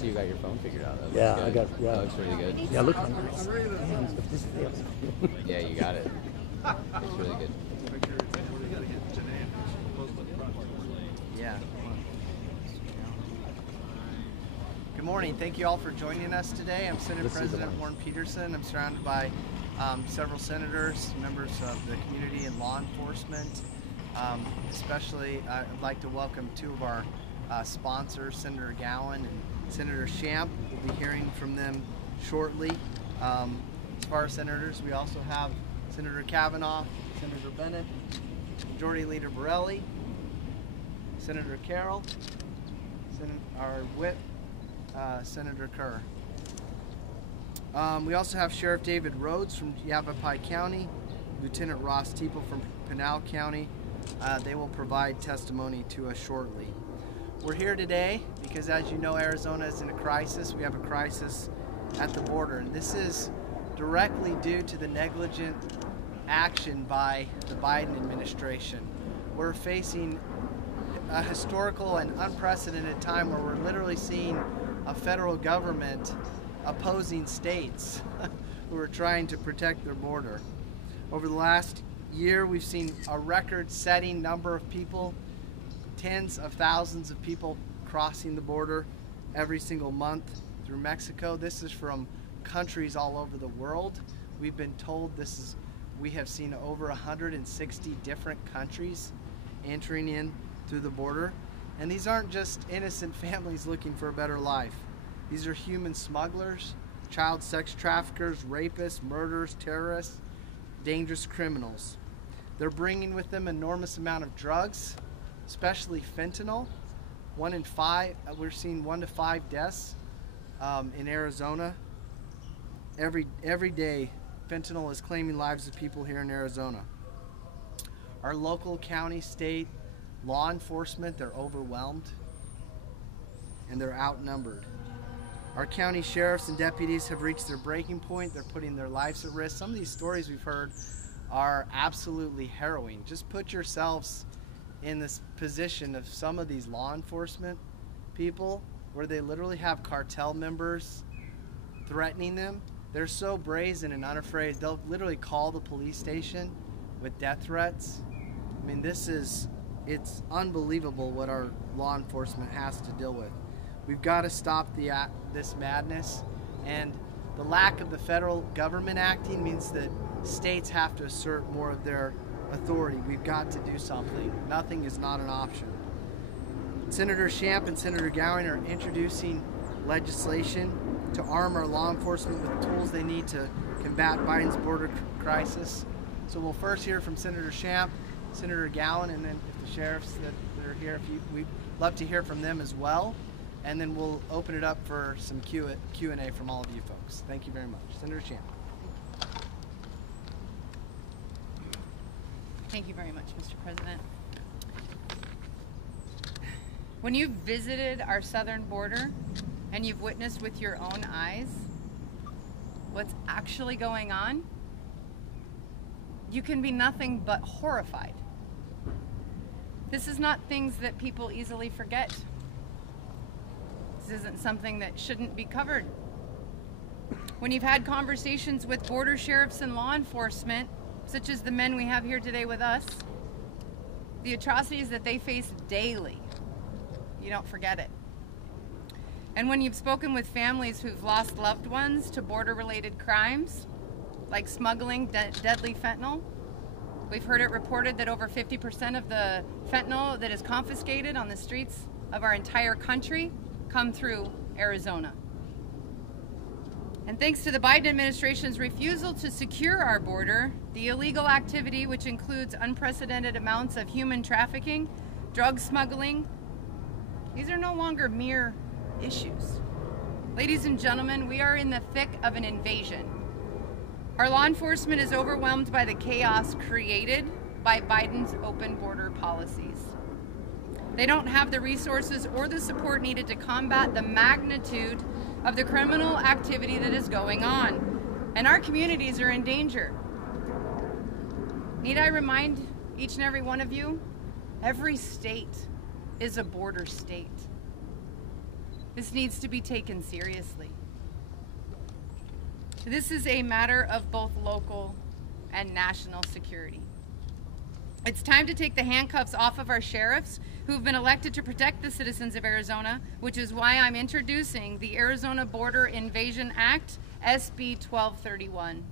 So you got your phone figured out. That Yeah, looks I good. got. Yeah, That looks really good. yeah. Look, man, this is the- Yeah, you got it. It's really good. Yeah. Good morning. Thank you all for joining us today. I'm Senate This is the President one. Warren Peterson. I'm surrounded by several senators, members of the community and law enforcement. Especially, I'd like to welcome two of our sponsors, Senator Gowan and Senator Shamp. We'll be hearing from them shortly. As far as senators, we also have Senator Kavanaugh, Senator Bennett, Majority Leader Borelli, Senator Carroll, our whip, Senator Kerr. We also have Sheriff David Rhodes from Yavapai County, Lieutenant Ross Teeple from Pinal County. They will provide testimony to us shortly. We're here today because, as you know, Arizona is in a crisis. We have a crisis at the border, and this is directly due to the negligent action by the Biden administration. We're facing a historical and unprecedented time where we're literally seeing a federal government opposing states who are trying to protect their border. Over the last year, we've seen a record-setting number of people, tens of thousands of people crossing the border every single month through Mexico. This is from countries all over the world. We've been told we have seen over 160 different countries entering in through the border. And these aren't just innocent families looking for a better life. These are human smugglers, child sex traffickers, rapists, murderers, terrorists, dangerous criminals. They're bringing with them enormous amount of drugs, especially fentanyl. 1 in 5, we're seeing 1 to 5 deaths in Arizona. Every day, fentanyl is claiming lives of people here in Arizona. Our local, county, state law enforcement, they're overwhelmed and they're outnumbered. Our county sheriffs and deputies have reached their breaking point. They're putting their lives at risk. Some of these stories we've heard are absolutely harrowing. Just put yourselves in this position of some of these law enforcement people where they literally have cartel members threatening them. They're so brazen and unafraid, they'll literally call the police station with death threats. I mean, it's unbelievable what our law enforcement has to deal with. We've got to stop this madness, and the lack of the federal government acting means that states have to assert more of their authority. We've got to do something. Nothing is not an option. Senator Shamp and Senator Gowan are introducing legislation to arm our law enforcement with the tools they need to combat Biden's border crisis. So we'll first hear from Senator Shamp, Senator Gowan, and then if the sheriffs that are here, we'd love to hear from them as well. And then we'll open it up for some Q&A from all of you folks. Thank you very much. Senator Shamp. Thank you very much, Mr. President. When you've visited our southern border and you've witnessed with your own eyes what's actually going on, you can be nothing but horrified. This is not things that people easily forget. This isn't something that shouldn't be covered. When you've had conversations with border sheriffs and law enforcement, such as the men we have here today with us, the atrocities that they face daily, you don't forget it. And when you've spoken with families who've lost loved ones to border-related crimes, like smuggling deadly fentanyl, we've heard it reported that over 50% of the fentanyl that is confiscated on the streets of our entire country come through Arizona. And thanks to the Biden administration's refusal to secure our border, the illegal activity, which includes unprecedented amounts of human trafficking, drug smuggling, these are no longer mere issues. Ladies and gentlemen, we are in the thick of an invasion. Our law enforcement is overwhelmed by the chaos created by Biden's open border policies. They don't have the resources or the support needed to combat the magnitude of the criminal activity that is going on. And our communities are in danger. Need I remind each and every one of you, every state is a border state. This needs to be taken seriously. This is a matter of both local and national security. It's time to take the handcuffs off of our sheriffs who've been elected to protect the citizens of Arizona, which is why I'm introducing the Arizona Border Invasion Act, SB 1231.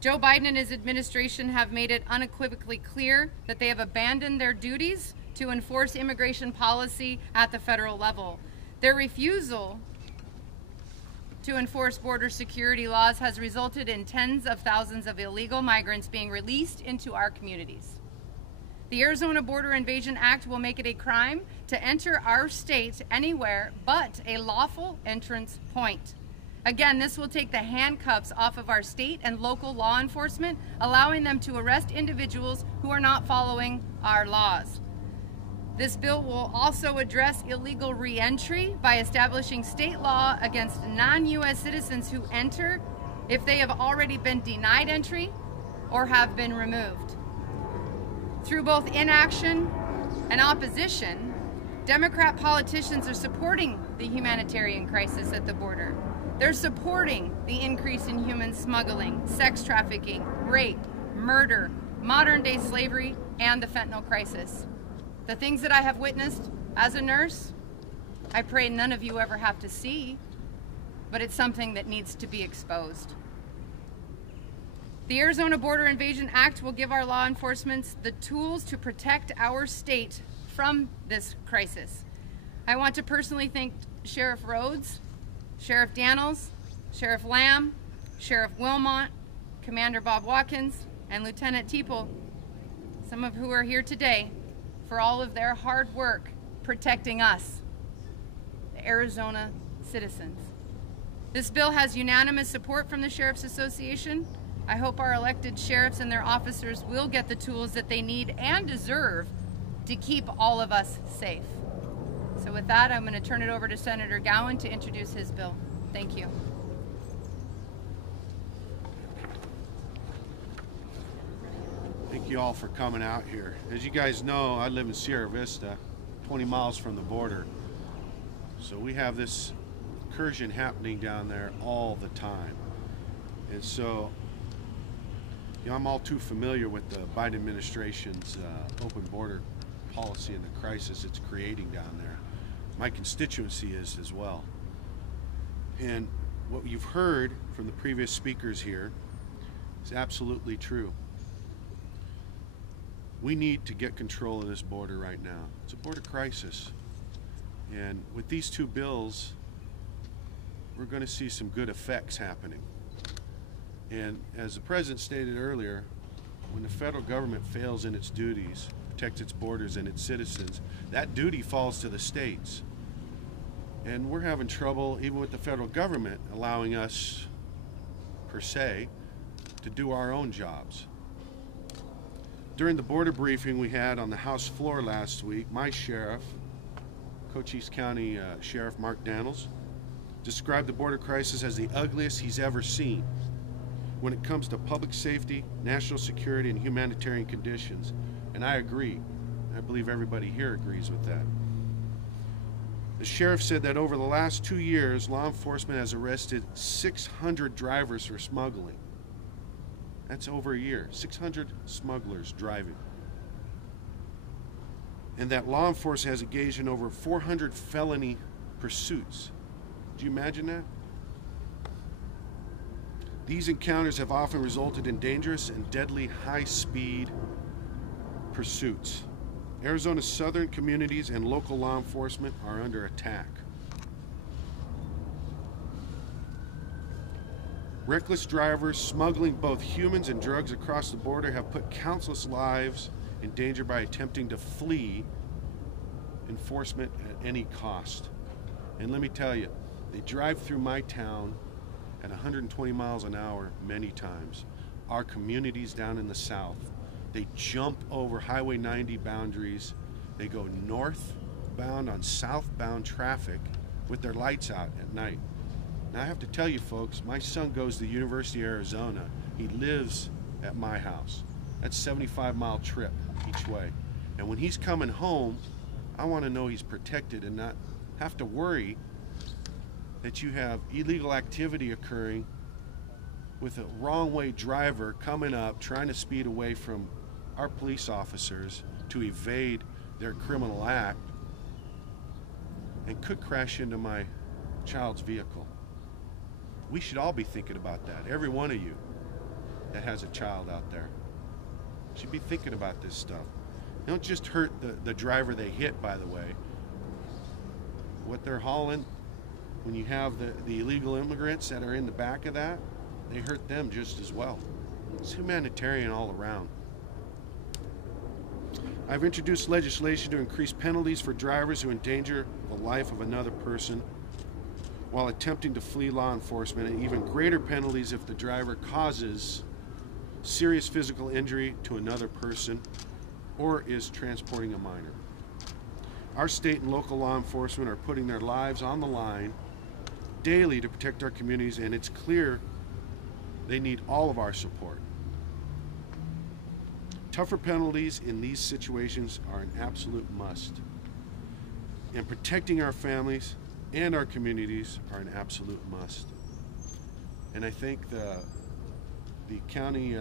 Joe Biden and his administration have made it unequivocally clear that they have abandoned their duties to enforce immigration policy at the federal level. Their refusal to enforce border security laws has resulted in tens of thousands of illegal migrants being released into our communities. The Arizona Border Invasion Act will make it a crime to enter our state anywhere but a lawful entrance point. Again, this will take the handcuffs off of our state and local law enforcement, allowing them to arrest individuals who are not following our laws. This bill will also address illegal re-entry by establishing state law against non-U.S. citizens who enter if they have already been denied entry or have been removed. Through both inaction and opposition, Democrat politicians are supporting the humanitarian crisis at the border. They're supporting the increase in human smuggling, sex trafficking, rape, murder, modern-day slavery, and the fentanyl crisis. The things that I have witnessed as a nurse, I pray none of you ever have to see, but it's something that needs to be exposed. The Arizona Border Invasion Act will give our law enforcement the tools to protect our state from this crisis. I want to personally thank Sheriff Rhodes, Sheriff Daniels, Sheriff Lamb, Sheriff Wilmot, Commander Bob Watkins, and Lieutenant Teeple, some of who are here today, for all of their hard work protecting us, the Arizona citizens. This bill has unanimous support from the Sheriff's Association. I hope our elected sheriffs and their officers will get the tools that they need and deserve to keep all of us safe. So with that, I'm going to turn it over to Senator Gowan to introduce his bill. Thank you. Thank you all for coming out here. As you guys know, I live in Sierra Vista, 20 miles from the border. So we have this incursion happening down there all the time. And so, you know, I'm all too familiar with the Biden administration's open border policy and the crisis it's creating down there. My constituency is as well. And what you've heard from the previous speakers here is absolutely true. We need to get control of this border right now. It's a border crisis. And with these two bills, we're going to see some good effects happening. And as the President stated earlier, when the federal government fails in its duties, protect its borders and its citizens, that duty falls to the states. And we're having trouble, even with the federal government, allowing us, per se, to do our own jobs. During the border briefing we had on the House floor last week, my sheriff, Cochise County Sheriff Mark Daniels, described the border crisis as the ugliest he's ever seen when it comes to public safety, national security, and humanitarian conditions. And I agree. I believe everybody here agrees with that. The sheriff said that over the last 2 years, law enforcement has arrested 600 drivers for smuggling. That's over a year. 600 smugglers driving. And that law enforcement has engaged in over 400 felony pursuits. Do you imagine that? These encounters have often resulted in dangerous and deadly high-speed pursuits. Arizona's southern communities and local law enforcement are under attack. Reckless drivers smuggling both humans and drugs across the border have put countless lives in danger by attempting to flee enforcement at any cost. And let me tell you, they drive through my town at 120 miles an hour many times. Our communities down in the south, they jump over Highway 90 boundaries. They go northbound on southbound traffic with their lights out at night. Now I have to tell you folks, my son goes to the University of Arizona. He lives at my house. That's a 75-mile trip each way. And when he's coming home, I want to know he's protected and not have to worry that you have illegal activity occurring with a wrong way driver coming up trying to speed away from our police officers to evade their criminal act and could crash into my child's vehicle. We should all be thinking about that. Every one of you that has a child out there should be thinking about this stuff. They don't just hurt the driver they hit, by the way. What they're hauling, when you have the illegal immigrants that are in the back of that, they hurt them just as well. It's humanitarian all around. I've introduced legislation to increase penalties for drivers who endanger the life of another person while attempting to flee law enforcement, and even greater penalties if the driver causes serious physical injury to another person or is transporting a minor. Our state and local law enforcement are putting their lives on the line daily to protect our communities, and it's clear they need all of our support. Tougher penalties in these situations are an absolute must, and protecting our families and our communities are an absolute must. And I thank the County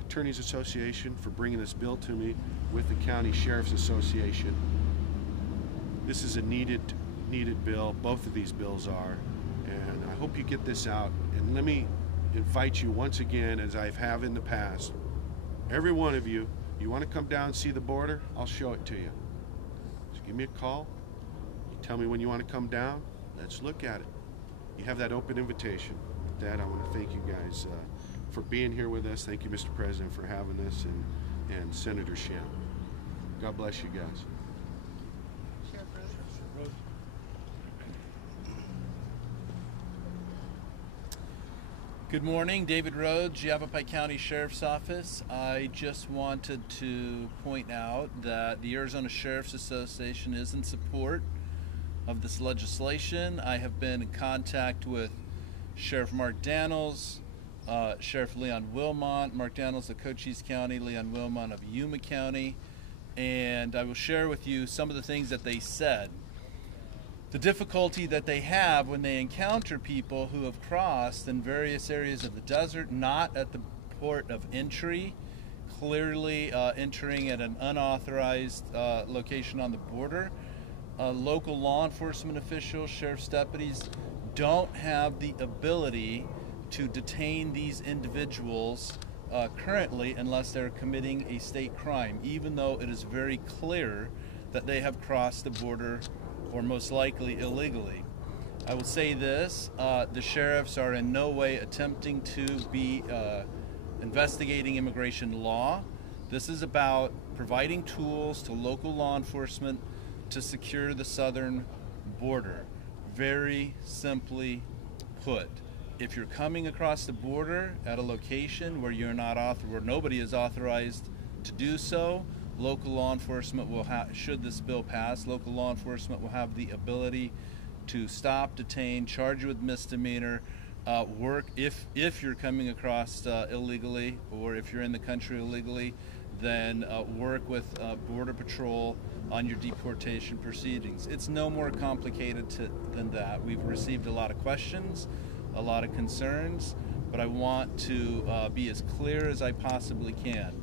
Attorneys Association for bringing this bill to me with the County Sheriff's Association. This is a needed bill. Both of these bills are, and I hope you get this out. And let me invite you once again, as I have in the past, every one of you, you want to come down and see the border, I'll show it to you. Just give me a call. You tell me when you want to come down. Let's look at it. You have that open invitation. With that, I want to thank you guys for being here with us. Thank you, Mr. President, for having us, and Senator Shem. God bless you guys. Good morning, David Rhodes, Yavapai County Sheriff's Office. I just wanted to point out that the Arizona Sheriff's Association is in support of this legislation. I have been in contact with Sheriff Mark Daniels, Sheriff Leon Wilmot, Mark Daniels of Cochise County, Leon Wilmot of Yuma County, and I will share with you some of the things that they said. The difficulty that they have when they encounter people who have crossed in various areas of the desert, not at the port of entry, clearly entering at an unauthorized location on the border. Local law enforcement officials, sheriff's deputies, don't have the ability to detain these individuals currently unless they're committing a state crime, even though it is very clear that they have crossed the border or most likely illegally. I will say this, the sheriffs are in no way attempting to be investigating immigration law. This is about providing tools to local law enforcement to secure the southern border. Very simply put, if you're coming across the border at a location where you're not where nobody is authorized to do so, local law enforcement will should this bill pass, local law enforcement will have the ability to stop, detain, charge you with misdemeanor, work if you're coming across illegally, or if you're in the country illegally, then work with Border Patrol on your deportation proceedings. It's no more complicated than that. We've received a lot of questions, a lot of concerns, but I want to be as clear as I possibly can.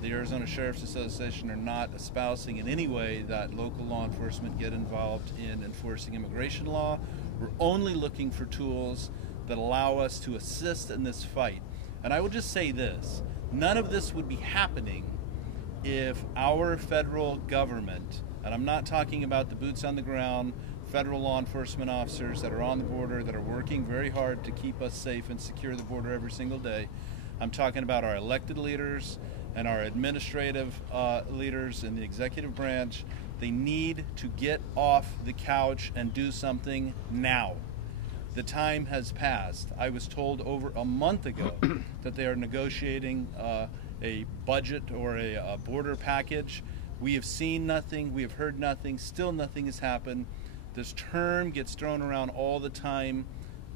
The Arizona Sheriff's Association are not espousing in any way that local law enforcement get involved in enforcing immigration law. We're only looking for tools that allow us to assist in this fight. And I will just say this, none of this would be happening if our federal government, and I'm not talking about the boots on the ground, federal law enforcement officers that are on the border that are working very hard to keep us safe and secure the border every single day. I'm talking about our elected leaders and our administrative leaders in the executive branch. They need to get off the couch and do something now. The time has passed. I was told over a month ago that they are negotiating a budget or a border package. We have seen nothing, we have heard nothing, still nothing has happened. This term gets thrown around all the time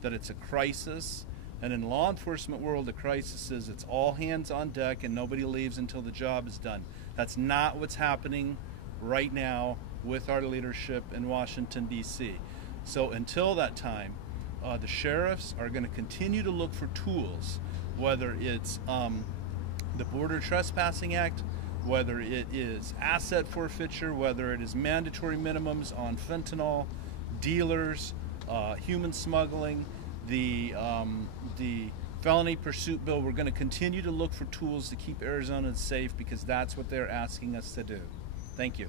that it's a crisis. And in law enforcement world, the crisis is it's all hands on deck and nobody leaves until the job is done. That's not what's happening right now with our leadership in Washington, D.C. So until that time, the sheriffs are going to continue to look for tools, whether it's the Border Trespassing Act, whether it is asset forfeiture, whether it is mandatory minimums on fentanyl, dealers, human smuggling, the felony pursuit bill. We're going to continue to look for tools to keep Arizona safe because that's what they're asking us to do. Thank you.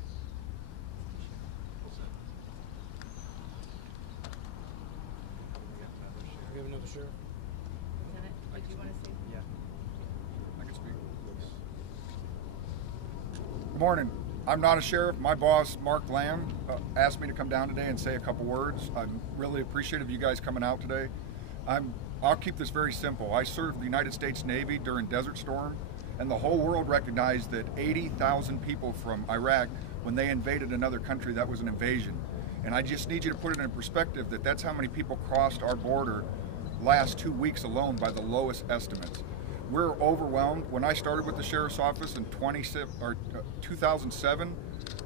We have another sheriff. Lieutenant, did you want to say? Yeah. I can speak. Good morning. I'm not a sheriff. My boss, Mark Lamb, asked me to come down today and say a couple words. I'm really appreciative of you guys coming out today. I'll keep this very simple. I served the United States Navy during Desert Storm, and the whole world recognized that 80,000 people from Iraq, when they invaded another country, that was an invasion. And I just need you to put it in perspective that that's how many people crossed our border last 2 weeks alone by the lowest estimates. We're overwhelmed. When I started with the Sheriff's Office in 2007,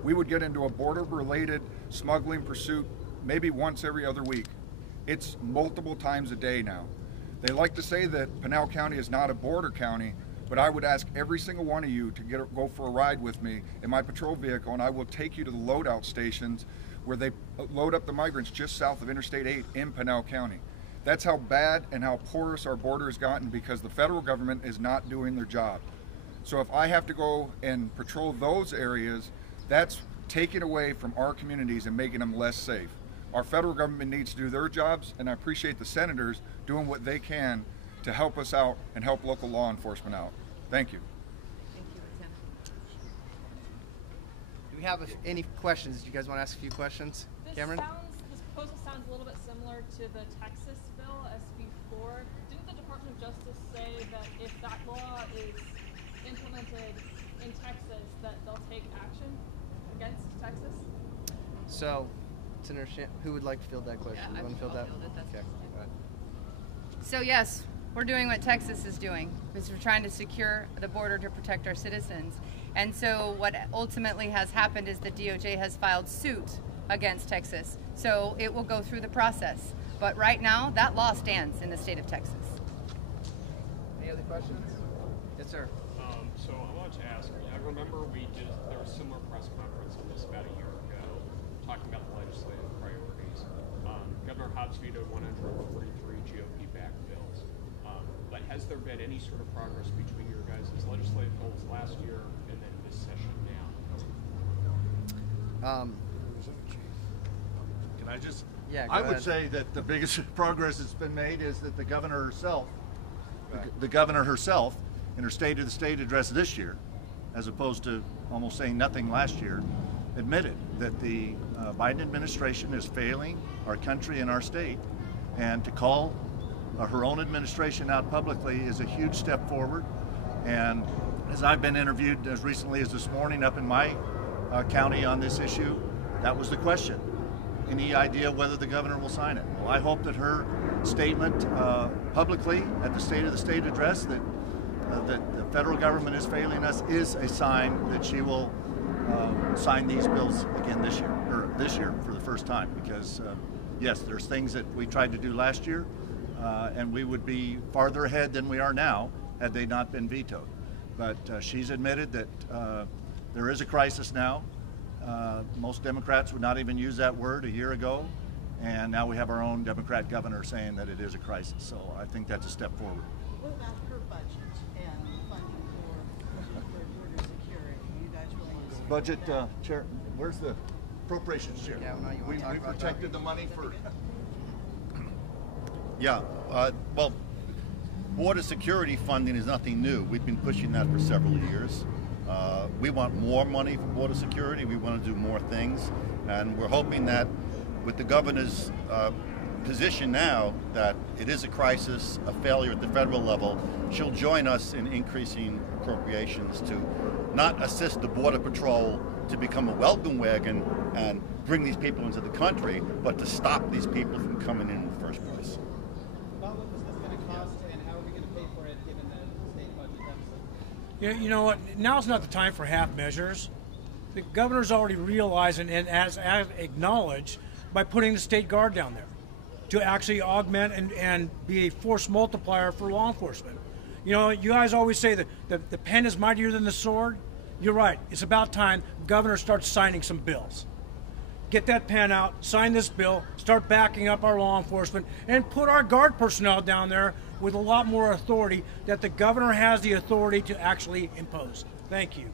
we would get into a border-related smuggling pursuit maybe once every other week. It's multiple times a day now. They like to say that Pinal County is not a border county, but I would ask every single one of you to go for a ride with me in my patrol vehicle, and I will take you to the loadout stations where they load up the migrants just south of Interstate 8 in Pinal County. That's how bad and how porous our border has gotten because the federal government is not doing their job. So if I have to go and patrol those areas, that's taking away from our communities and making them less safe. Our federal government needs to do their jobs, and I appreciate the senators doing what they can to help us out and help local law enforcement out. Thank you. Thank you, Lieutenant. Do we have any questions? Do you guys want to ask a few questions? Cameron? This proposal sounds a little bit similar to the Texas bill, SB4. Didn't the Department of Justice say that if that law is implemented in Texas, that they'll take action against Texas? So, Senator who would like to field that question? Yeah, You want to field I'll that? field it, that's Okay. fine. Go ahead. So yes, we're doing what Texas is doing, because we're trying to secure the border to protect our citizens. And so what ultimately has happened is the DOJ has filed suit against Texas. So it will go through the process. But right now, that law stands in the state of Texas. Any other questions? Yes, sir. So I wanted to ask, I remember there was a similar press conference on this about a year ago, talking about the legislative priorities. Governor Hobbs vetoed 143 GOP-backed bills. But has there been any sort of progress between your guys' legislative goals last year and then this session now? Can I just? Yeah, go I would ahead. say that the biggest progress that's been made is that the governor herself, the governor herself, in her State of the State address this year, as opposed to almost saying nothing last year, admitted that the Biden administration is failing our country and our state, and to call her own administration out publicly is a huge step forward. And as I've been interviewed as recently as this morning up in my county on this issue, that was the question. Any idea whether the governor will sign it? Well, I hope that her statement publicly at the State of the State address that the federal government is failing us is a sign that she will sign these bills again this year for the first time. Because yes, there's things that we tried to do last year, and we would be farther ahead than we are now had they not been vetoed. But she's admitted that there is a crisis now. Most Democrats would not even use that word a year ago, and now we have our own Democrat governor saying that it is a crisis. So I think that's a step forward. What about her budget and funding for border security? You guys really Budget chair, where's the appropriations chair? Yeah, well, you wanna we talk about protected the money for. Yeah, well, border security funding is nothing new. We've been pushing that for several years. We want more money for border security. We want to do more things, and we're hoping that with the governor's position now that it is a crisis, a failure at the federal level, she'll join us in increasing appropriations to not assist the Border Patrol to become a welcome wagon and bring these people into the country, but to stop these people from coming in the first place. About what is this going to cost, and how are we going to pay for it given the state budget deficit? Yeah, you know what? Now's not the time for half measures. The governor's already realized and has acknowledged by putting the state guard down there to actually augment and be a force multiplier for law enforcement. You know, you guys always say that the pen is mightier than the sword. You're right. It's about time the governor starts signing some bills. Get that pen out, sign this bill, start backing up our law enforcement, and put our guard personnel down there with a lot more authority that the governor has the authority to actually impose. Thank you.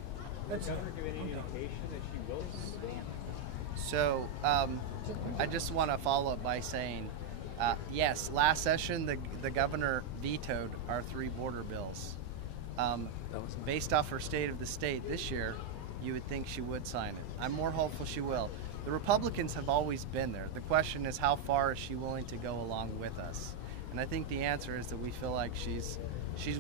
So I just want to follow up by saying, yes, last session the governor vetoed our 3 border bills. Based off her state of the state this year, you would think she would sign it. I'm more hopeful she will. The Republicans have always been there. The question is, how far is she willing to go along with us? And I think the answer is that we feel like she's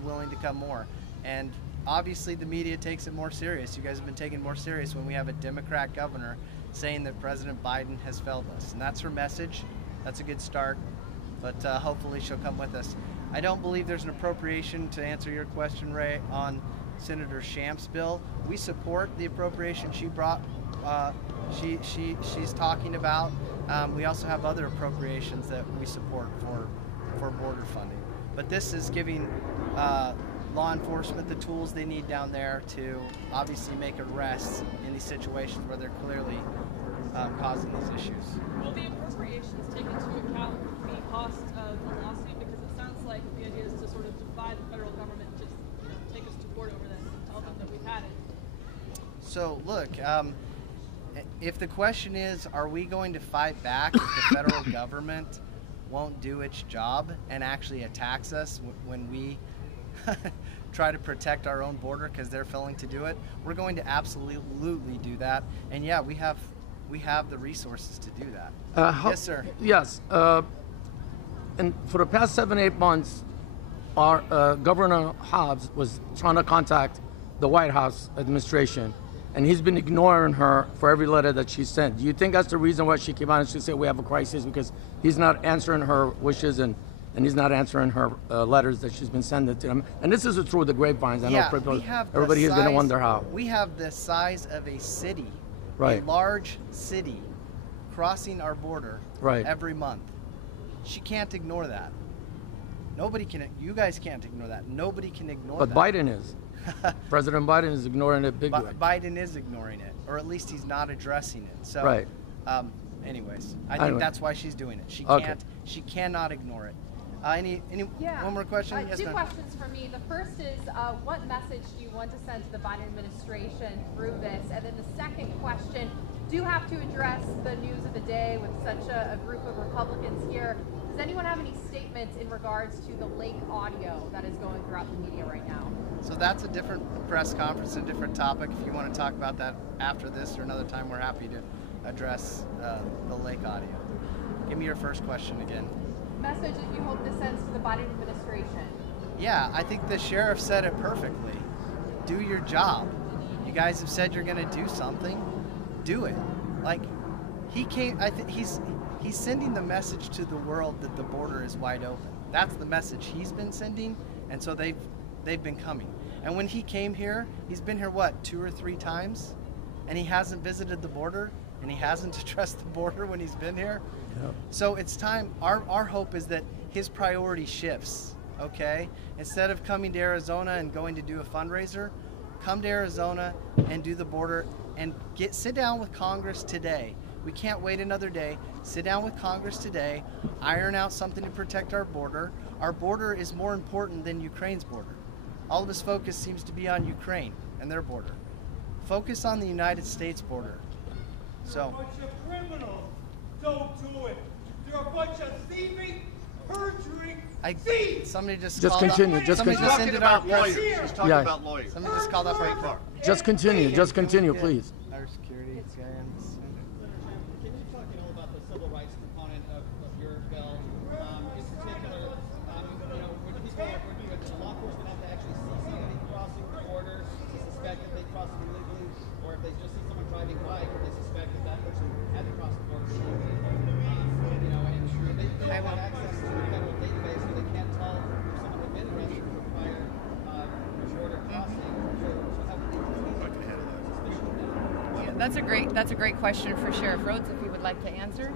willing to come more. And obviously the media takes it more serious. You guys have been taking it more serious when we have a Democrat governor saying that President Biden has failed us. And that's her message. That's a good start. But hopefully she'll come with us. I don't believe there's an appropriation, to answer your question, Ray, on Senator Schamp's bill. We support the appropriation she brought. She's talking about. We also have other appropriations that we support for border funding. But this is giving law enforcement the tools they need down there to obviously make arrests in these situations where they're clearly causing these issues. Will the appropriations take into account the cost of the lawsuit? Because it sounds like the idea is to sort of defy the federal government, just take us to court over this and tell them that we've had it. So look, if the question is, are we going to fight back if the federal government won't do its job and actually attacks us when we try to protect our own border because they're failing to do it, we're going to absolutely do that. And yeah, we have the resources to do that. Yes, sir. Yes. And for the past 7-8 months, our Governor Hobbs was trying to contact the White House administration, and he's been ignoring her for every letter that she sent. Do you think that's the reason why she came out and she said we have a crisis, because he's not answering her wishes and he's not answering her letters that she's been sending to them? And this is through the grapevines. I know everybody is going to wonder how. We have the size of a city, right, a large city, crossing our border every month. She can't ignore that. Nobody can. You guys can't ignore that. Nobody can ignore that. But Biden is. President Biden is ignoring it big way. Biden is ignoring it, or at least he's not addressing it. So, anyways, I think that's why she's doing it. She can't. She cannot ignore it. One more question? Yes, two questions for me. The first is, what message do you want to send to the Biden administration through this? And then the second question, do you have to address the news of the day with such a group of Republicans here? Does anyone have any statements in regards to the Lake audio that is going throughout the media right now? So that's a different press conference, a different topic. If you want to talk about that after this or another time, we're happy to address the Lake audio. Give me your first question again. Message that you hope this sends to the Biden administration. Yeah, I think the sheriff said it perfectly. Do your job. You guys have said you're going to do something. Do it. Like, he came. I think he's sending the message to the world that the border is wide open. That's the message he's been sending, and so they've been coming. And when he came here, he's been here, what, 2 or 3 times? And he hasn't visited the border, and he hasn't addressed the border when he's been here. Yep. So it's time. Our hope is that his priority shifts, okay? Instead of coming to Arizona and going to do a fundraiser, come to Arizona and do the border and sit down with Congress today. We can't wait another day. Sit down with Congress today, iron out something to protect our border. Our border is more important than Ukraine's border. All of his focus seems to be on Ukraine and their border. Focus on the United States border. So. You're a bunch of criminals. Don't do it. You're a bunch of thieving, perjuring thieves. Somebody just continue. Just continue. Talking about lawyers. She's talking about lawyers. Somebody just called up right car. Just continue. Just continue, please. Our security guys. Can you talk about the civil rights component of your bill? In particular, would law enforcement have to actually see somebody crossing the border to suspect that they crossed illegally, or if they just see someone driving by, could they suspect that that person had to cross the border illegally? And they have access to a federal database, so they can't tell if someone had been arrested for prior border crossing. So how would they suspicion of that? That's a great question for Sheriff Rhodes, if he would like to answer.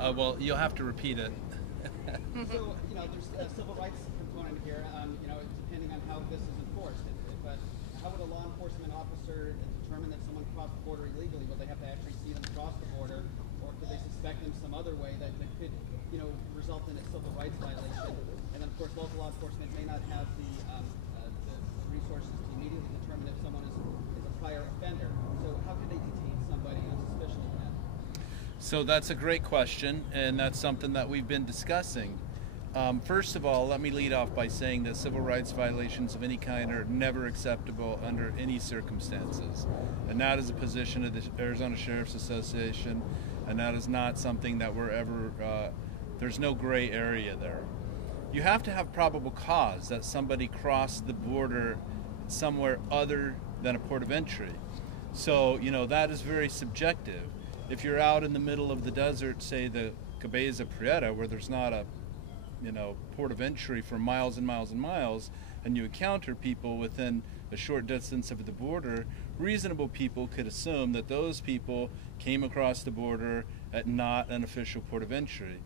Well, you'll have to repeat it. So, there's a civil rights component here, depending on how this is enforced. But how would a law enforcement officer determine that someone crossed the border illegally? Will they have to actually see them cross the border, or could they suspect them some other way that could, result in a civil rights violation? And then, of course, local law enforcement may not have the resources to immediately determine if someone is a prior offender. So how could they detain somebody who's suspicious of that? So that's a great question, and that's something that we've been discussing. First of all, let me lead off by saying that civil rights violations of any kind are never acceptable under any circumstances. And that is a position of the Arizona Sheriff's Association, and that is not something that we're ever, there's no gray area there. You have to have probable cause that somebody crossed the border somewhere other than a port of entry. So, that is very subjective. If you're out in the middle of the desert, say the Cabeza Prieta, where there's not a port of entry for miles and miles and miles, and you encounter people within a short distance of the border, reasonable people could assume that those people came across the border at not an official port of entry.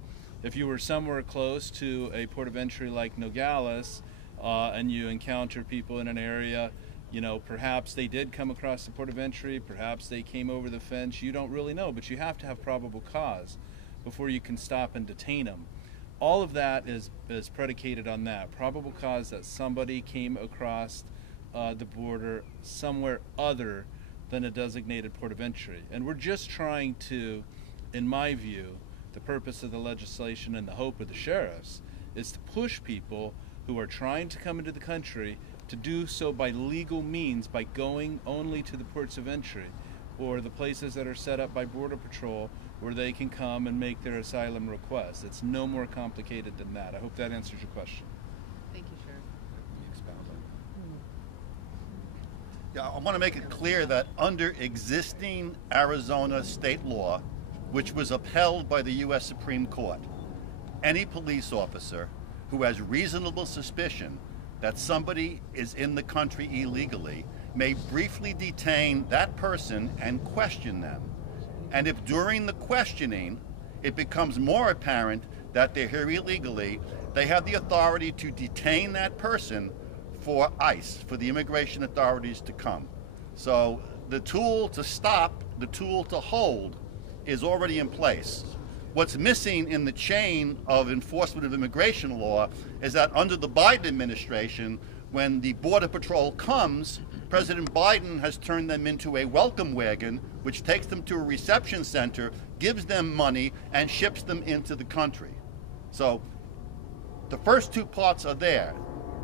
If you were somewhere close to a port of entry like Nogales, and you encounter people in an area, perhaps they did come across the port of entry, perhaps they came over the fence, you don't really know, but you have to have probable cause before you can stop and detain them. All of that is predicated on that, probable cause that somebody came across the border somewhere other than a designated port of entry. And we're just trying to, in my view, the purpose of the legislation and the hope of the sheriffs is to push people who are trying to come into the country to do so by legal means, by going only to the ports of entry or the places that are set up by Border Patrol where they can come and make their asylum requests. It's no more complicated than that. I hope that answers your question. Thank you, Sheriff. Yeah, I want to make it clear that under existing Arizona state law, which was upheld by the U.S. Supreme Court, any police officer who has reasonable suspicion that somebody is in the country illegally may briefly detain that person and question them. And if during the questioning it becomes more apparent that they're here illegally, they have the authority to detain that person for ICE, for the immigration authorities to come. So the tool to stop, the tool to hold is already in place. What's missing in the chain of enforcement of immigration law is that under the Biden administration, when the Border Patrol comes, President Biden has turned them into a welcome wagon, which takes them to a reception center, gives them money, and ships them into the country. So the first two parts are there.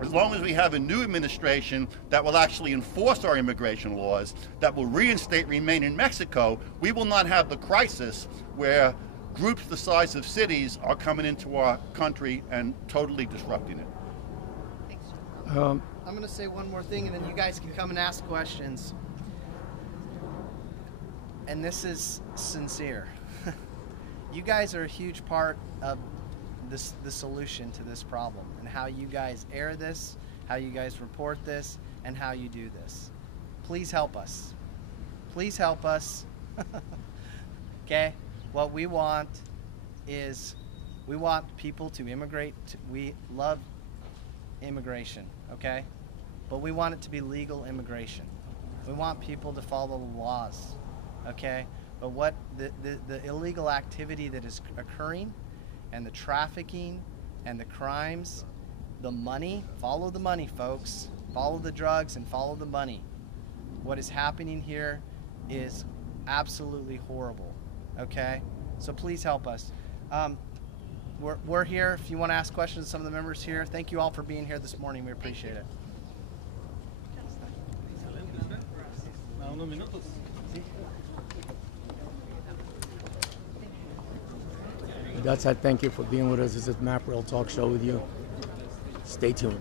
As long as we have a new administration that will actually enforce our immigration laws, that will reinstate Remain in Mexico, we will not have the crisis where groups the size of cities are coming into our country and totally disrupting it. I'm going to say one more thing, and then you guys can come and ask questions. And this is sincere. You guys are a huge part of the solution to this problem, and how you guys air this, how you guys report this, and how you do this. Please help us. Please help us. Okay? What we want is, we want people to immigrate. We love immigration, okay? But we want it to be legal immigration. We want people to follow the laws, okay? But what the illegal activity that is occurring, and the trafficking and the crimes, the money, follow the money, folks. Follow the drugs and follow the money. What is happening here is absolutely horrible, okay? So please help us. We're here. If you want to ask questions, some of the members here. Thank you all for being here this morning. We appreciate it. That's it. Thank you for being with us. This is MapReal Talk Show with you. Stay tuned.